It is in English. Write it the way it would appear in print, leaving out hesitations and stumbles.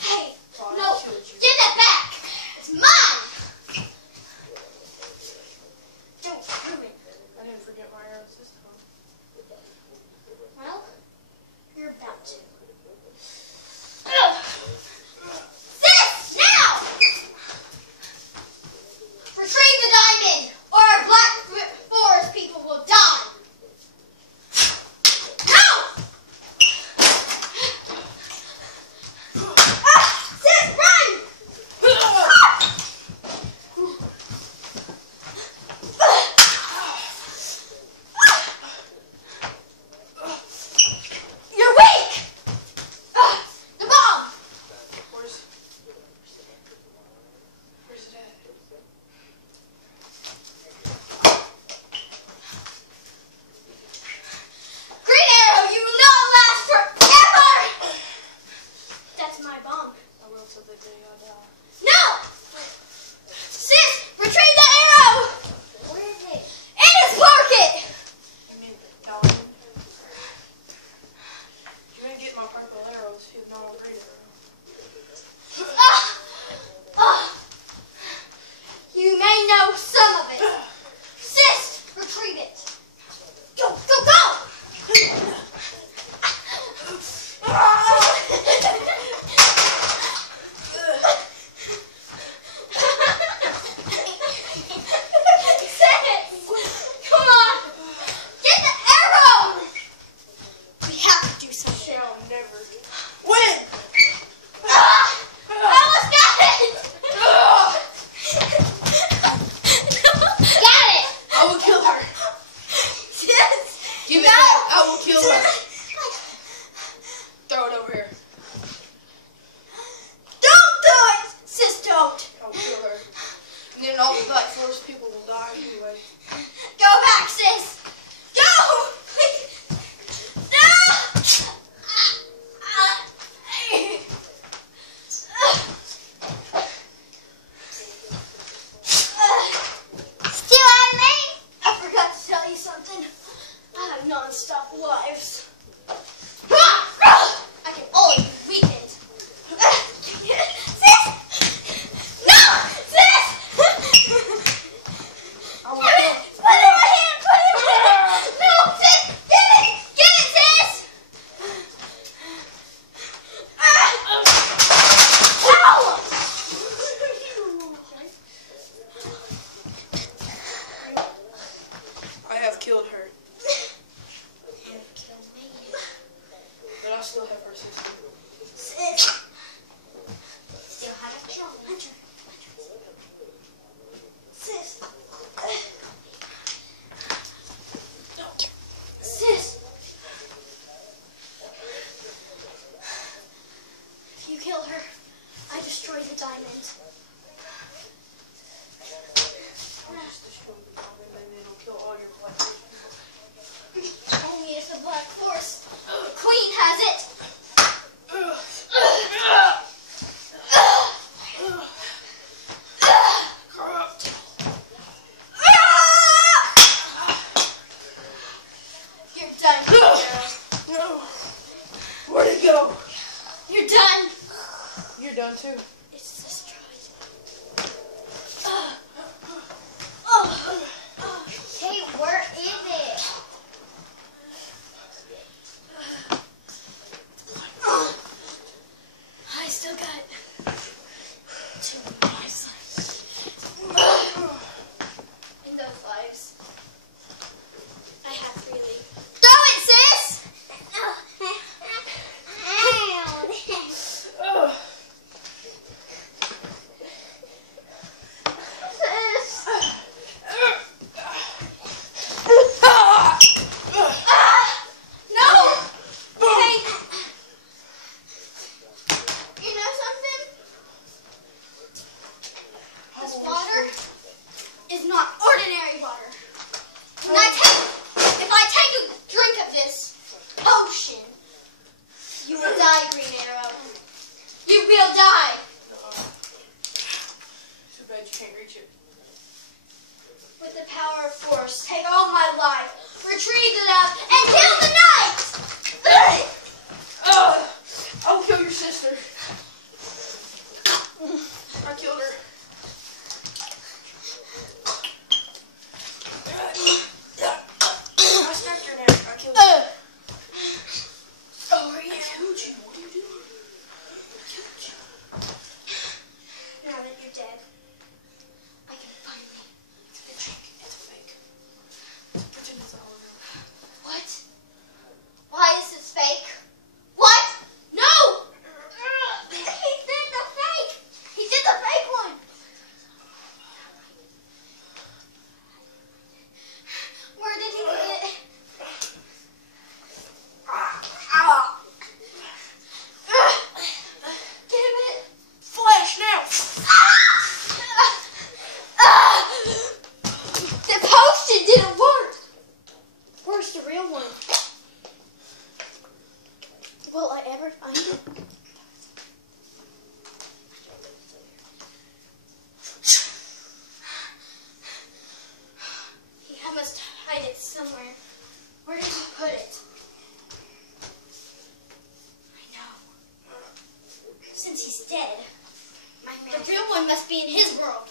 Hey, no, give that back. It's mine. Don't ruin it. I didn't forget my arrows this time. Well, you're about to. Sis, now! Retrieve the diamond, or our Black Forest people will die. Go! Sis, run! You're weak! The bomb! Where's it at? Green Arrow, you will not last forever! That's my bomb. I will till the day I die. No! Sis, retrieve the arrow! Where is it? In his pocket! You mean diamond? You didn't get my purple arrows. He's not a green arrow. You may know some of it. Sis, retrieve it. Go, go, go! Sis, come on. Get the arrow. We have to do something. Shall never win! I almost got it. Got it. I will kill her. Sis, Give it no. back. I will kill her. Throw it over here. Don't do it. Sis, don't. I will kill her. And then all the Black Forest people will die anyway. Go back, sis. Go. No. Still on me? I forgot to tell you something. I have non-stop lives. I can only be weakened. Sis! No! Sis! I will Put it in my hand! Put it in my hand! No, sis! Get it! Get it, sis! Ow! I have killed her, And kill me. but I still have her sister. Sis! Still haven't killed me. Sis! Sis! If you kill her, I destroy the diamond. I'll just destroy the diamond and then it'll kill all your Black Forest people. Only if the Black Forest Queen has it. Corrupt. You're done, Sarah. No. Where'd it go? You're done. You're done too. It's destroyed. Hey, where is it? I still got 2 lives in those lives. I have freely. Throw it, sis! Ugh. with the power of force, take all my life, retrieve it up, and kill the knight! dead. My The magic. real one must be in his world.